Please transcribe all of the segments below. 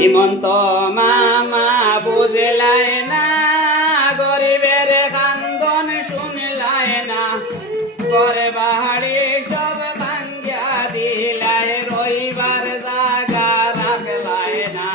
হিমন্ত মামা বুঝলাই না, গরিবের কান্দন শুনলাই না, করে বাহারি সব ভাঙ্গিয়া দিলাই, রইবার জাগা রাখলাই না।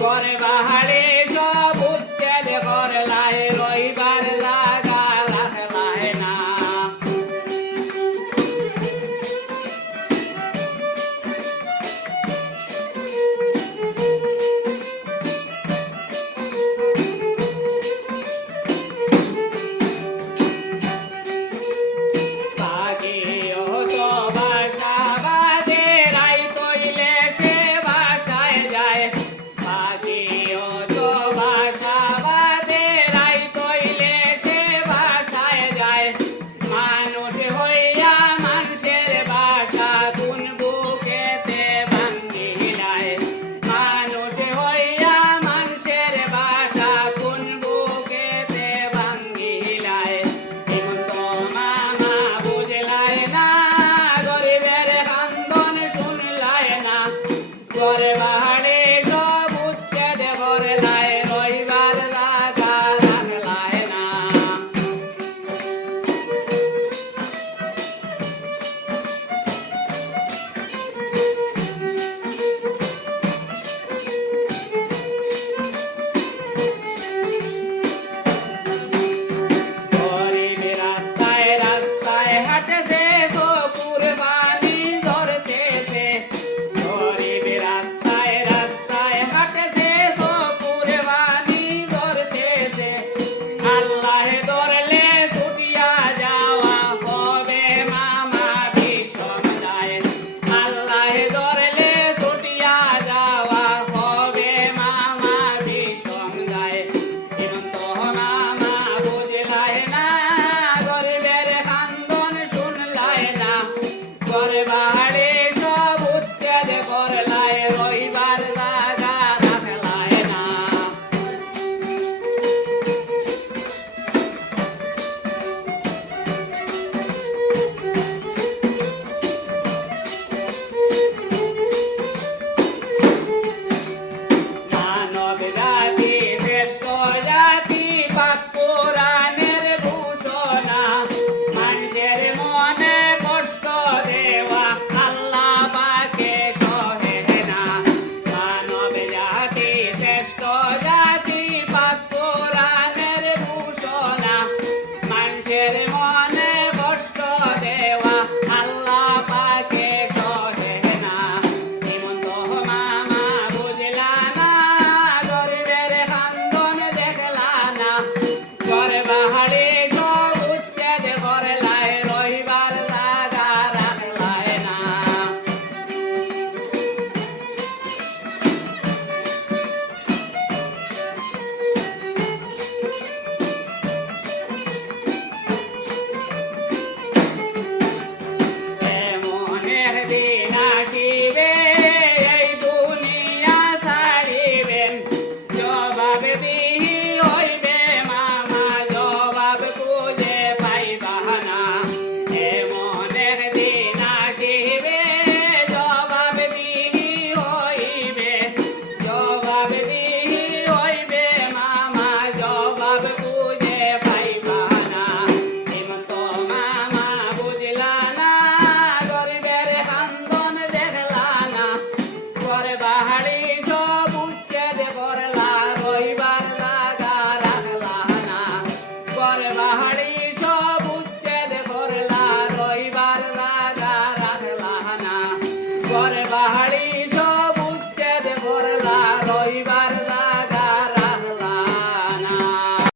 করে বাহারে সব উচ্ছেদ করলাই, রইবার জাগা রাখলাই না। পাখিও তো বাসা বাঁধে, রাই তৈলে সে বাসায় যায়। পাখিও তো বাসা বাঁধে, রাই তৈলে সে বাসায় যায়। মানুষ হইয়া মানুষের বাসা কোন বুকেতে ভাঙ্গিলায়, মানুষ হইয়া মানুষের বাসা কোন বুকেতে ভাঙ্গিলায়। হিমন্ত মামা বুঝলাই না, গরিবের কান্দন শুনলাই না, করে বাহারে সব উচ্ছেদ করলাই, রইবার জাগা রাখলাই না। গরিব রাস্তায় রাস্তায় হাঁটেছে,